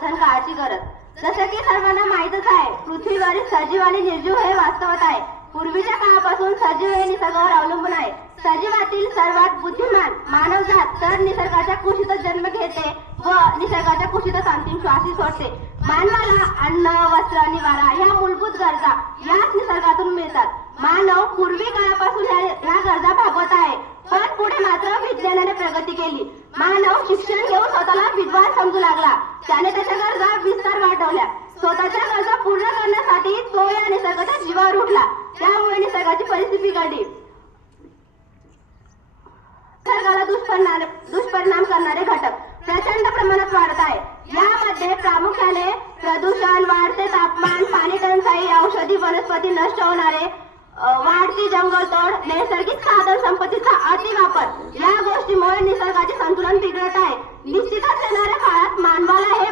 अत्यंत काळाची गरज. जसे की सर्वांना माहीतच आहे, पृथ्वीवरील सजीव आणि निर्जीव हे वास्तवत आहे. पूर्वीच्या काळापासून सजीव हे निसर्गावर अवलंबून आहे. सजीवातील सर्वात बुद्धिमान मानवजात तर निसर्गाच्या कुशीतच जन्म घेते व निसर्गाच्या कुशीतच अंतिम श्वासी सोडते. मानवाला अन्न, वस्त्र, निवारा या मूलभूत गरजा याच निसर्गातून मिळतात. मानव पूर्वी काळापासून या गरजा भागवत आहे, पण पुढे मात्र विज्ञानाने प्रगती केली. मानव शिक्षण घेऊन स्वतःला विद्वान समजू लागला. त्याने त्याच्या गरजा विस्तार वाढवल्या. स्वतःच्या गरजा पूर्ण करण्यासाठी तो या निसर्गाच्या जीवावर उठला. त्यामुळे निसर्गाची परिस्थिती बिघडली. निसर्गाला दुष्परिणाम करणारे घटक प्रचंड प्रमाणात वाढत आहे. यामध्ये प्रामुख्याने प्रदूषण, वाढते तापमान, पाणी टंचाई, औषधी वनस्पती नष्ट होणारे, वाढती जंगलतोड, नैसर्गिक साधन संपत्तीचा अतिवापर या गोष्टीमुळे निसर्गाचे संतुलन बिघडत आहे. निश्चितच येणाऱ्या काळात मानवाला हे